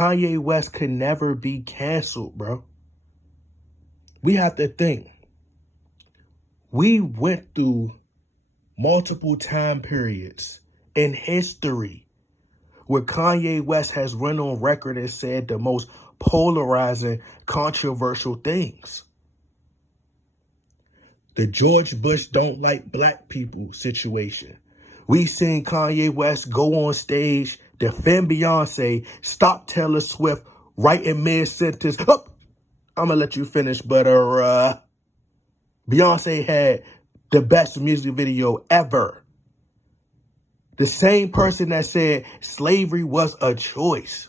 Kanye West could never be canceled, bro. We have to think. We went through multiple time periods in history where Kanye West has run on record and said the most polarizing, controversial things. The George Bush don't like black people situation. We seen Kanye West go on stage, defend Beyonce, stop Taylor Swift right in mid-sentence. Oh, I'm going to let you finish, but Beyonce had the best music video ever. The same person that said slavery was a choice.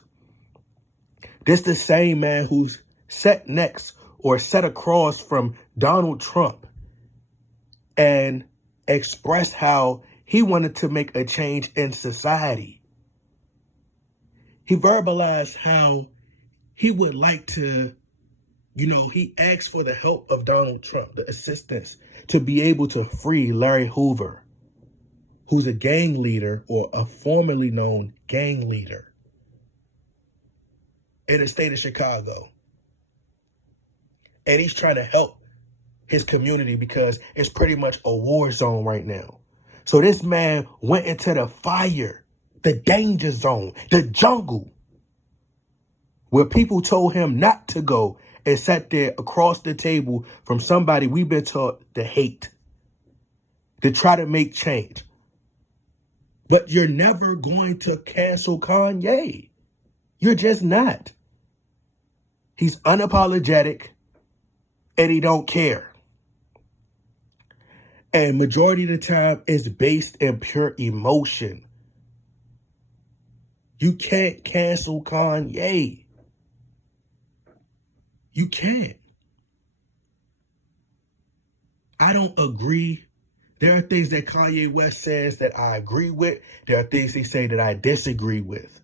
This the same man who's sat next or sat across from Donald Trump and expressed how he wanted to make a change in society. He verbalized how he would like to, he asked for the help of Donald Trump, the assistance, to be able to free Larry Hoover, who's a gang leader or a formerly known gang leader in the state of Chicago. And he's trying to help his community because it's pretty much a war zone right now. So this man went into the fire, the danger zone, the jungle, where people told him not to go, and sat there across the table from somebody we've been taught to hate, to try to make change. But you're never going to cancel Kanye. You're just not. He's unapologetic and he don't care. And majority of the time it's based in pure emotion. You can't cancel Kanye. You can't. I don't agree. There are things that Kanye West says that I agree with. There are things he say that I disagree with.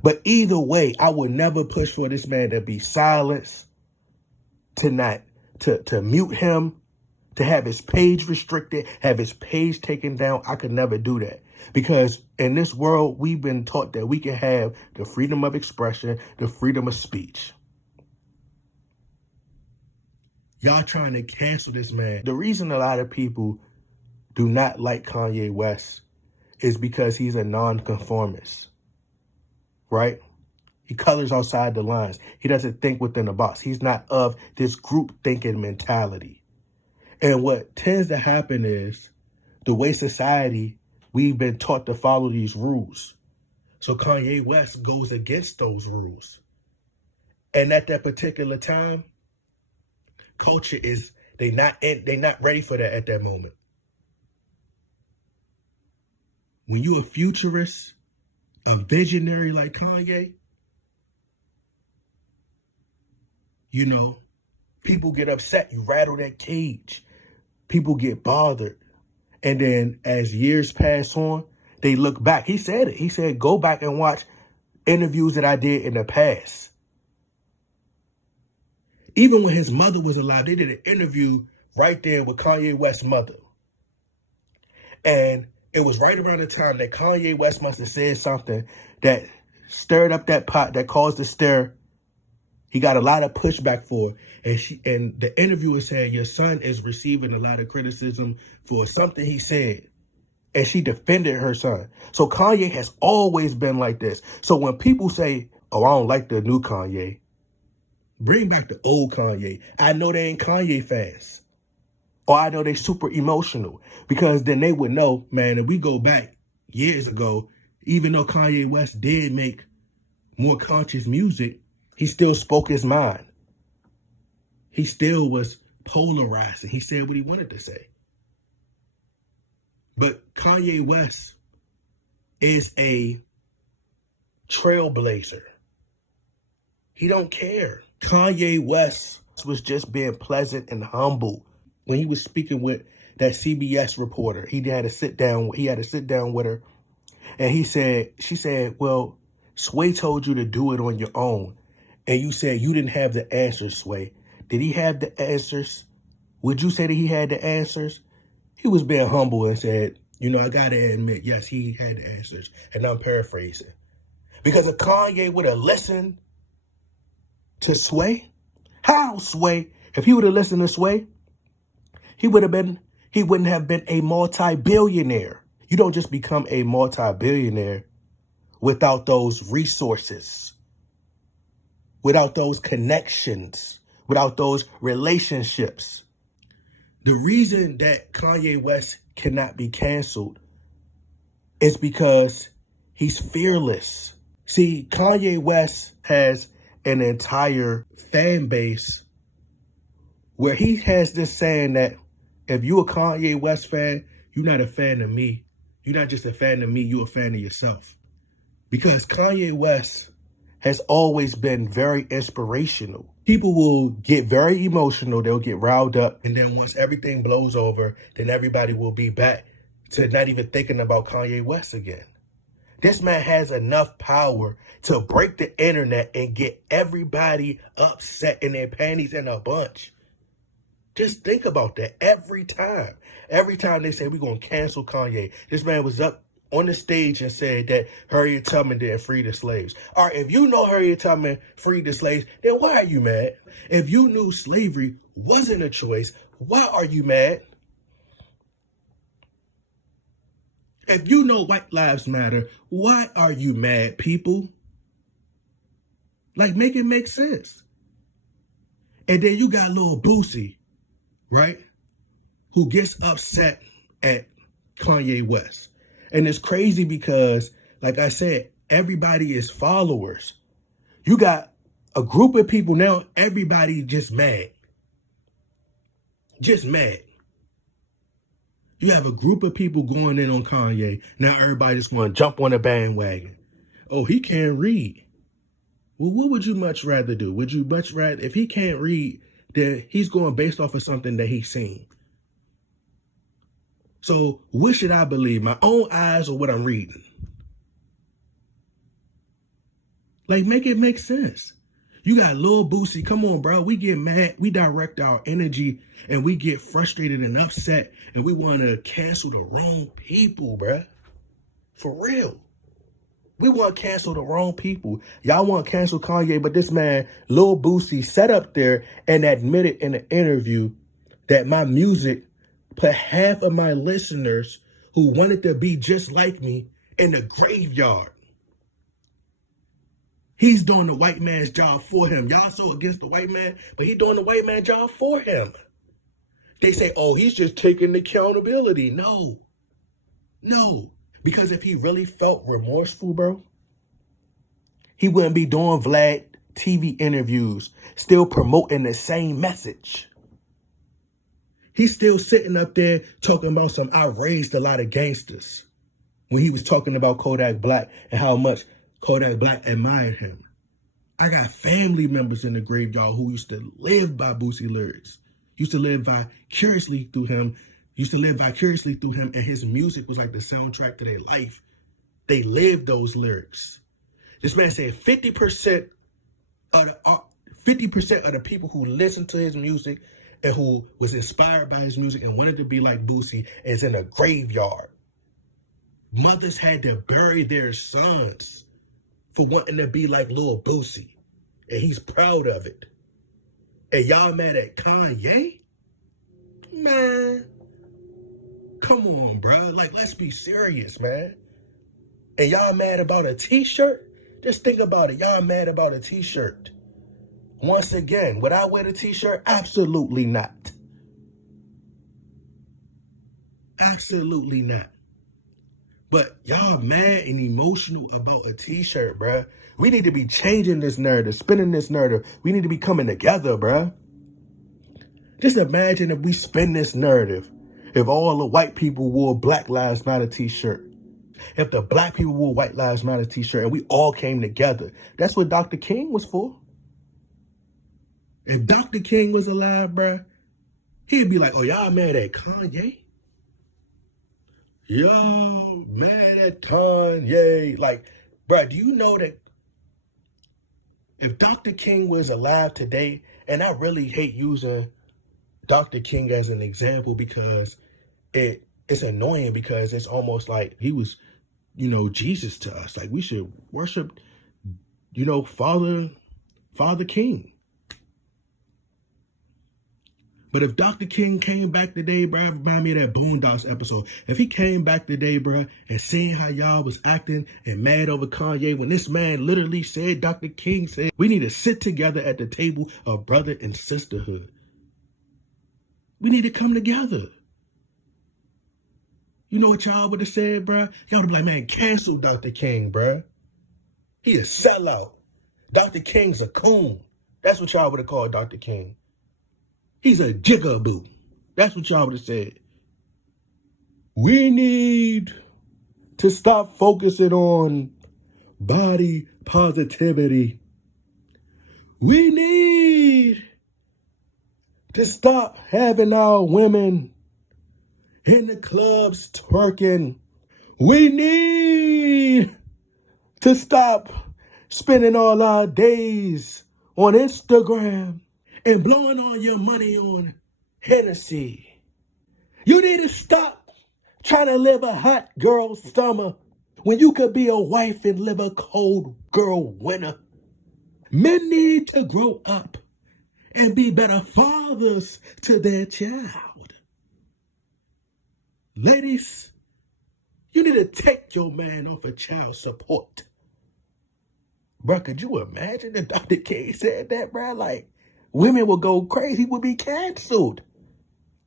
But either way, I would never push for this man to be silenced, to mute him, to have his page restricted, have his page taken down. I could never do that. Because in this world, we've been taught that we can have the freedom of expression, the freedom of speech. Y'all trying to cancel this man. The reason a lot of people do not like Kanye West is because he's a nonconformist, right? He colors outside the lines. He doesn't think within the box. He's not of this group thinking mentality. And what tends to happen is the way society, we've been taught to follow these rules. So Kanye West goes against those rules. And at that particular time, culture is, they not ready for that at that moment. When you're a futurist, a visionary like Kanye, people get upset. You rattle that cage. People get bothered. And then as years pass on, they look back. He said it. He said, go back and watch interviews that I did in the past. Even when his mother was alive, they did an interview right there with Kanye West's mother. And it was right around the time that Kanye West must have said something that stirred up that pot, that caused the stir. He got a lot of pushback for it. And the interviewer said, your son is receiving a lot of criticism for something he said. And she defended her son. So Kanye has always been like this. So when people say, oh, I don't like the new Kanye, bring back the old Kanye. I know they ain't Kanye fans. Or I know they super emotional. Because then they would know, man, if we go back years ago, even though Kanye West did make more conscious music, he still spoke his mind. He still was polarizing. He said what he wanted to say. But Kanye West is a trailblazer. He don't care. Kanye West was just being pleasant and humble. When he was speaking with that CBS reporter, he had to sit down with her. And she said, well, Sway told you to do it on your own. And you said you didn't have the answers, Sway. Did he have the answers? Would you say that he had the answers? He was being humble and said, I got to admit, yes, he had the answers. And I'm paraphrasing. Because if Kanye would have listened to Sway, how Sway, if he would have listened to Sway, he wouldn't have been a multi-billionaire. You don't just become a multi-billionaire without those resources, without those connections, without those relationships. The reason that Kanye West cannot be canceled is because he's fearless. See, Kanye West has an entire fan base where he has this saying that if you a Kanye West fan, you're not a fan of me. You're not just a fan of me, you're a fan of yourself. Because Kanye West has always been very inspirational. People will get very emotional, they'll get riled up, and then once everything blows over, then everybody will be back to not even thinking about Kanye West again. This man has enough power to break the internet and get everybody upset in their panties in a bunch. Just think about that every time. Every time they say we're going to cancel Kanye, this man was up on the stage and said that Harriet Tubman didn't free the slaves. All right, if you know Harriet Tubman freed the slaves, then why are you mad? If you knew slavery wasn't a choice, why are you mad? If you know White Lives Matter, why are you mad, people? Like, make it make sense. And then you got little Boosie, right? Who gets upset at Kanye West. And it's crazy because, like I said, everybody is followers. You got a group of people now, everybody just mad. Just mad. You have a group of people going in on Kanye. Now everybody just want to jump on the bandwagon. Oh, he can't read. Well, what would you much rather do? Would you much rather, if he can't read, then he's going based off of something that he's seen. So what should I believe? My own eyes or what I'm reading? Like, make it make sense. You got Lil Boosie. Come on, bro. We get mad. We direct our energy and we get frustrated and upset and we want to cancel the wrong people, bro. For real. We want to cancel the wrong people. Y'all want to cancel Kanye, but this man, Lil Boosie, sat up there and admitted in an interview that my music put half of my listeners who wanted to be just like me in the graveyard. He's doing the white man's job for him. Y'all so against the white man, but he's doing the white man's job for him. They say, oh, he's just taking accountability. No. Because if he really felt remorseful, bro, he wouldn't be doing Vlad TV interviews, still promoting the same message. He's still sitting up there talking about some, I raised a lot of gangsters. When he was talking about Kodak Black and how much Kodak Black admired him. I got family members in the graveyard who used to live by Boosie lyrics. Used to live vicariously through him. And his music was like the soundtrack to their life. They lived those lyrics. This man said 50% of the people who listened to his music and who was inspired by his music and wanted to be like Boosie is in a graveyard. Mothers had to bury their sons for wanting to be like Lil Boosie. And he's proud of it. And y'all mad at Kanye? Man. Come on, bro. Like, let's be serious, man. And y'all mad about a t-shirt? Just think about it. Y'all mad about a t-shirt. Once again, would I wear the t-shirt? Absolutely not. Absolutely not. But y'all mad and emotional about a t-shirt, bruh. We need to be changing this narrative, spinning this narrative. We need to be coming together, bruh. Just imagine if we spin this narrative. If all the white people wore Black Lives Matter t-shirt. If the black people wore White Lives Matter t-shirt and we all came together. That's what Dr. King was for. If Dr. King was alive, bruh, he'd be like, oh, y'all mad at Kanye? Yo, mad at Kanye. Like, bruh, do you know that if Dr. King was alive today, and I really hate using Dr. King as an example because it's annoying because it's almost like he was, Jesus to us. Like, we should worship Father King. But if Dr. King came back today, bro, remind me of that Boondocks episode. If he came back today, bro, and seeing how y'all was acting and mad over Kanye, when this man literally said, Dr. King said, we need to sit together at the table of brother and sisterhood. We need to come together. You know what y'all would have said, bro? Y'all would be like, man, cancel Dr. King, bro. He a sellout. Dr. King's a coon. That's what y'all would have called Dr. King. He's a jigaboo. That's what y'all would have said. We need to stop focusing on body positivity. We need to stop having our women in the clubs twerking. We need to stop spending all our days on Instagram and blowing all your money on Hennessy. You need to stop trying to live a hot girl summer when you could be a wife and live a cold girl winter. Men need to grow up and be better fathers to their child. Ladies, you need to take your man off of child support. Bro, could you imagine if Dr. King said that, bro? Like, women would go crazy. He would be canceled.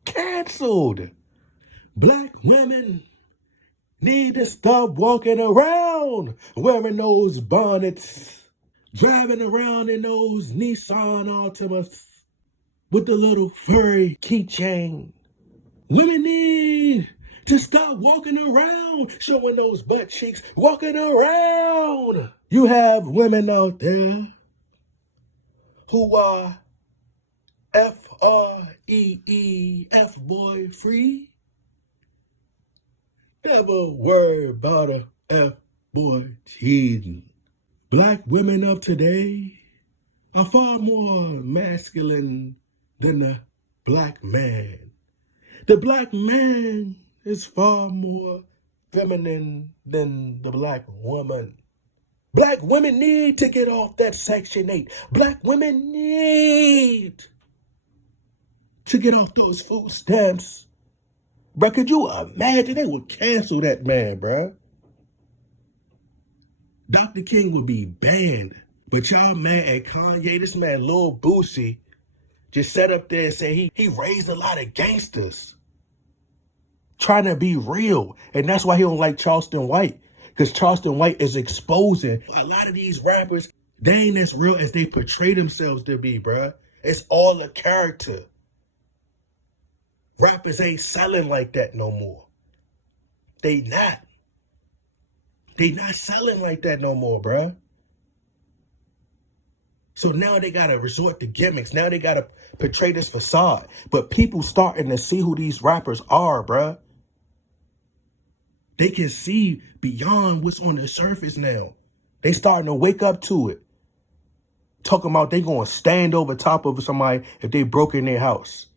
Canceled. Black women need to stop walking around wearing those bonnets, driving around in those Nissan Altimas with the little furry keychain. Women need to stop walking around showing those butt cheeks, walking around. You have women out there who are FREE, F-boy free. Never worry about a F-boy cheating. Black women of today are far more masculine than the black man. The black man is far more feminine than the black woman. Black women need to get off that Section 8. Black women need to get off those food stamps. Bro, could you imagine? They would cancel that man, bro. Dr. King would be banned. But y'all mad at Kanye. This man, Lil Boosie, just sat up there and said he raised a lot of gangsters. Trying to be real. And that's why he don't like Charleston White. Because Charleston White is exposing a lot of these rappers. They ain't as real as they portray themselves to be, bruh. It's all a character. Rappers ain't selling like that no more. They not. They not selling like that no more, bruh. So now they got to resort to gimmicks. Now they got to portray this facade. But people starting to see who these rappers are, bruh. They can see beyond what's on the surface now. They starting to wake up to it. Talking about they going to stand over top of somebody if they broke in their house.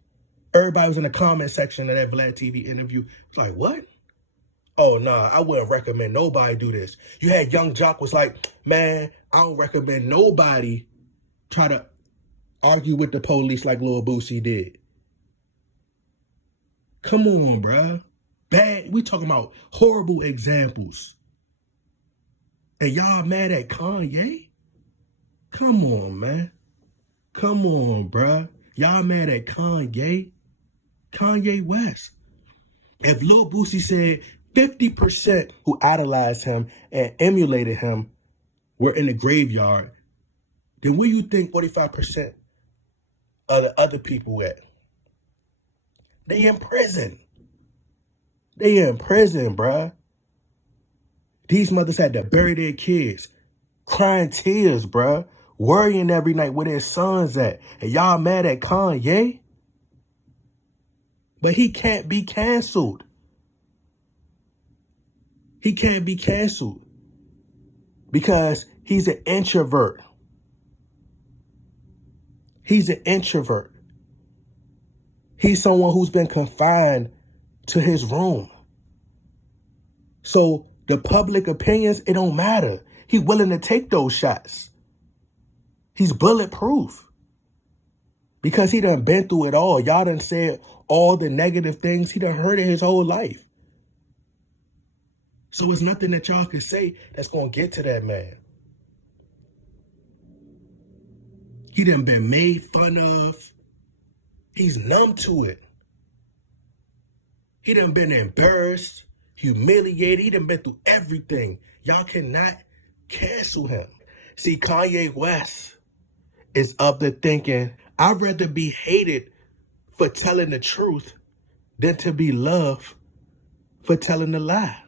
Everybody was in the comment section of that Vlad TV interview. It's like, what? Oh, nah, I wouldn't recommend nobody do this. You had Young Jock was like, man, I don't recommend nobody try to argue with the police like Lil Boosie did. Come on, bruh. Bad. We talking about horrible examples. And y'all mad at Kanye? Come on, man. Come on, bruh. Y'all mad at Kanye? Kanye West. If Lil Boosie said 50% who idolized him and emulated him were in the graveyard, then where you think 45% of the other people at? They in prison. They in prison, bruh. These mothers had to bury their kids, crying tears, bruh, worrying every night where their sons at. And y'all mad at Kanye? But he can't be canceled. He can't be canceled because he's an introvert. He's an introvert. He's someone who's been confined to his room. So the public opinions, it don't matter. He willing to take those shots. He's bulletproof because he done been through it all. Y'all done said all the negative things. He done heard it his whole life. So it's nothing that y'all can say that's going to get to that man. He done been made fun of. He's numb to it. He done been embarrassed, humiliated. He done been through everything. Y'all cannot cancel him. See, Kanye West is up to thinking, I'd rather be hated for telling the truth than to be loved for telling the lie.